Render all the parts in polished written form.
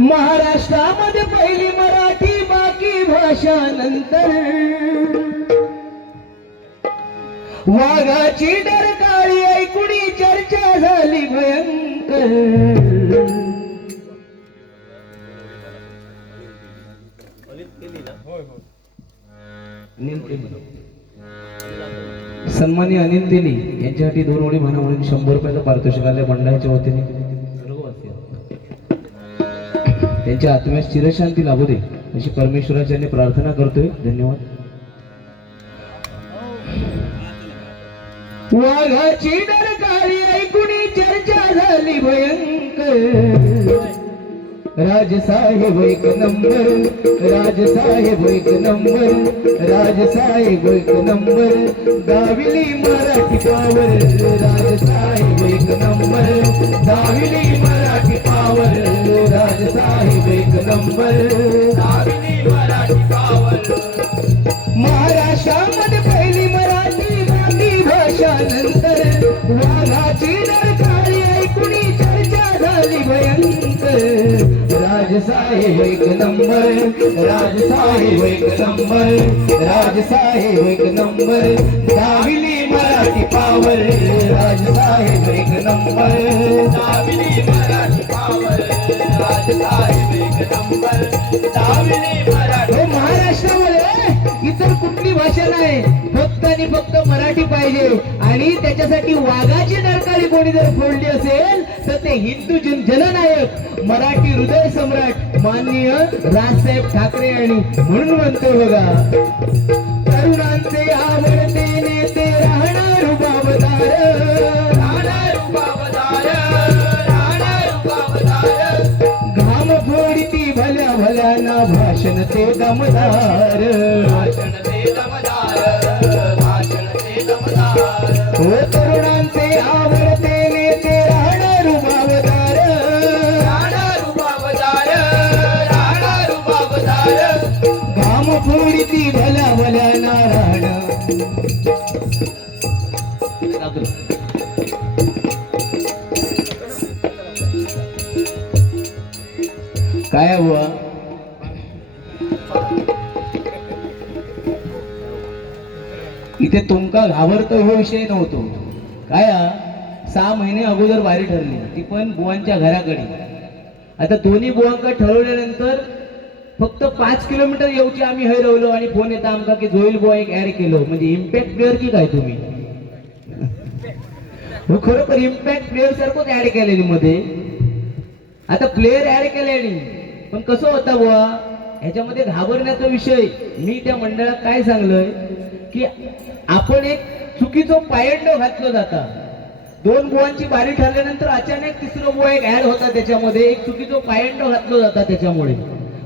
महाराष्ट्रामध्ये पहिली मराठी, बाकी भाषा नंतर. वाघाची डरकाळी ऐकुणी चर्चा झाली भयंकर. सन्माननीय अनिल तेली यांच्यासाठी 2 ओळी म्हणा म्हणून 100 रुपयाचं पारितोषिक आले मंडळाच्या वतीने. त्यांच्या आत्म्यास चिरशांती लाभू दे अशी परमेश्वराच्या प्रार्थना करतोय. धन्यवाद. वाघाची डरकाळी ऐकुणी चर्चा झाली भयंकर. राजसाहेब एक नंबर, राजसाहेब एक नंबर, राजसाहेब एक नंबर. दाविली मराठी पावर, राजसाहेब एक नंबर. दाविली मराठी पावर, राजसाहेब एक नंबर. दाविली मराठी पावर. महाराष्ट्रामध्ये पहिली मराठी, बाकी भाषा नंतर. वाघाची डरकाळी ऐकुणी चर्चा झाली भयंकर. राजसाहेब एक नंबर, राजसाहेब एक नंबर, राजसाहेब एक नंबर. दाविली मराठी पावर, राजसाहेब एक नंबर. दाविली मराठी पावर, राजसाहेब एक नंबर. दाविली मराठी. महाराष्ट्रामध्ये इतर कुठली भाषा नाही, फक्त आणि फक्त मराठी पाहिजे. आणि त्याच्यासाठी वाघाची डरकाळी कोणी जर फोडली असेल तर ते हिंदू जननायक मराठी हृदय सम्राट माननीय राजसाहेब ठाकरे यांनी. म्हणून म्हणतो बघा, तरुणांचे आवडते नेते राहणार रुबाबदार, राहणार रुबाबदार, राहणार रुबाबदार. घाम फोडती भल्या भल्याना भाषण ते दमदार, भाषण ते दमदार, भाषण ते दमदार. हो तरुणांचे आवडते नेते राहणार रुबाबदार, राहणार रुबाबदार, राहणार रुबाबदार. घाम फोडती भल्या भल्याना राहणार. काय हुआ इथे तुमका घाबरतो हो विषय नव्हतो काय. 6 महिने अगोदर वारी ठरली, ती पण बुवांच्या घराकडे. आता दोन्ही बुवांका ठरवल्यानंतर फक्त 5 किलोमीटर येऊची आम्ही हैरवलो आणि फोन येता आमका की जोईल बुवा एक ऍड केलो. म्हणजे इम्पॅक्ट प्लेअर की काय तुम्ही? हो खरोखर इम्पॅक्ट प्लेअर सारखंच ऍड केलेली मध्ये. आता प्लेअर ऍड केल्याने पण कसं होता बुवा ह्याच्यामध्ये घाबरण्याचा विषय. मी त्या मंडळात काय सांगलोय की आपण एक चुकीचं पायंड घातलं जाता. 2 बुवांची बारी ठरल्यानंतर अचानक 3रा बुवा एक ऍड होता त्याच्यामध्ये. एक चुकीचं पायंड घातलं जाता त्याच्यामुळे.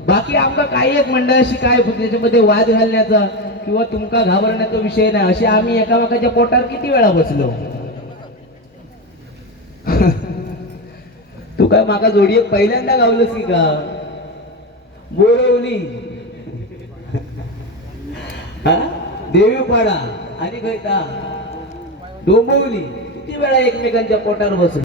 बाकी आमका काही एक मंडळाशी काय त्याच्यामध्ये वाद घालण्याचा किंवा तुमका घाबरण्याचा विषय नाही. असे आम्ही एकामेकाच्या पोटावर किती वेळा बसलो. तू काय माका जोडी पहिल्यांदा गावलंस की का? बोरवली, देवीपाडा आणि खैता डोंबिवली किती वेळा एकमेकांच्या पोटावर बसलो.